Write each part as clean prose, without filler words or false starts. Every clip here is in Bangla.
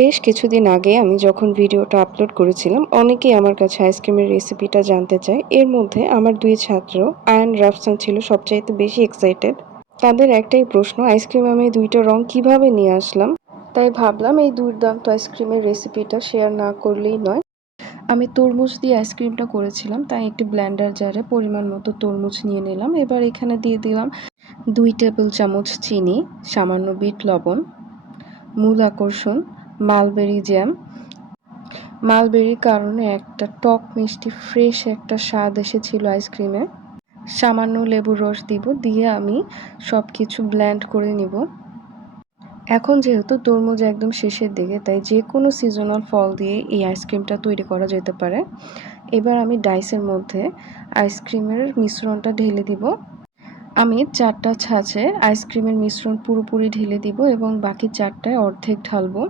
বেশ কিছুদিন আগে আমি যখন ভিডিওটা আপলোড করেছিলাম, অনেকেই আমার কাছে আইসক্রিমের রেসিপিটা জানতে চায়। এর মধ্যে আমার ২ ছাত্র আয়ান, রাফসান ছিল সবচাইতে বেশি এক্সাইটেড। তাদের একটাই প্রশ্ন, আইসক্রিমে আমি ২ টা রং কিভাবে নিয়ে আসলাম? তাই ভাবলাম এই দুর্দান্ত আইসক্রিমের রেসিপিটা শেয়ার না করলেই নয়। আমি তরমুজ দিয়ে আইসক্রিমটা করেছিলাম, তাই একটি ব্লেন্ডার জারে পরিমাণ মতো তরমুজ নিয়ে নিলাম। এবার এখানে দিয়ে দিলাম ২ টেবিল চামচ চিনি, সামান্য বিট লবণ, মূল আকর্ষণ মালবেরি জ্যাম। মালবেরির কারণে একটা টক মিষ্টি ফ্রেশ একটা স্বাদ এসেছিল আইসক্রিমে। সামান্য লেবুর রস দিব, দিয়ে আমি সবকিছু ব্লেন্ড করে নিব। এখন যেহেতু তরমুজ একদম শেষের দিকে, তাই যে কোনো সিজনাল ফল দিয়ে এই আইসক্রিমটা তৈরি করা যেতে পারে। এবার আমি ডাইসের মধ্যে আইসক্রিমের মিশ্রণটা ঢেলে দিব। আমি 4টা ছাঁচে আইসক্রিমের মিশ্রণ পুরোপুরি ঢেলে দিব এবং বাকি 4টায় অর্ধেক ঢালবো।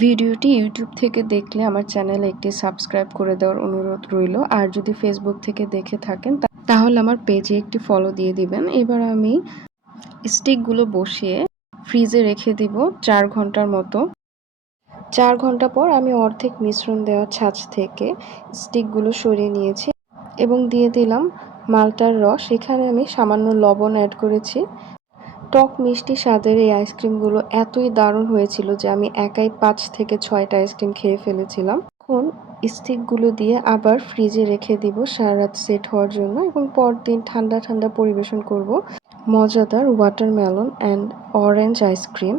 ভিডিওটি ইউটিউব থেকে দেখলে আমার চ্যানেলে একটি সাবস্ক্রাইব করে দেওয়ার অনুরোধ রইল। আর যদি ফেসবুক থেকে দেখে থাকেন তাহলে আমার পেজে একটি ফলো দিয়ে দিবেন। এবার আমি স্টিকগুলো বসিয়ে ফ্রিজে রেখে দিব 4 ঘন্টার মতো। 4 ঘন্টা পর আমি অর্ধেক মিশ্রণ দেওয়া ছাঁচ থেকে স্টিকগুলো সরিয়ে নিয়েছি এবং দিয়ে দিলাম মালটার রস। এখানে আমি সামান্য লবণ অ্যাড করেছি। টক মিষ্টি স্বাদের এই আইসক্রিমগুলো এতই দারুণ হয়েছিল যে আমি একাই 5 থেকে 6টা আইসক্রিম খেয়ে ফেলেছিলাম। এখন স্টিকগুলো দিয়ে আবার ফ্রিজে রেখে দিব সারা রাত সেট হওয়ার জন্য এবং পরদিন ঠান্ডা ঠান্ডা পরিবেশন করব মজাদার ওয়াটারমেলন অ্যান্ড অরেঞ্জ আইসক্রিম।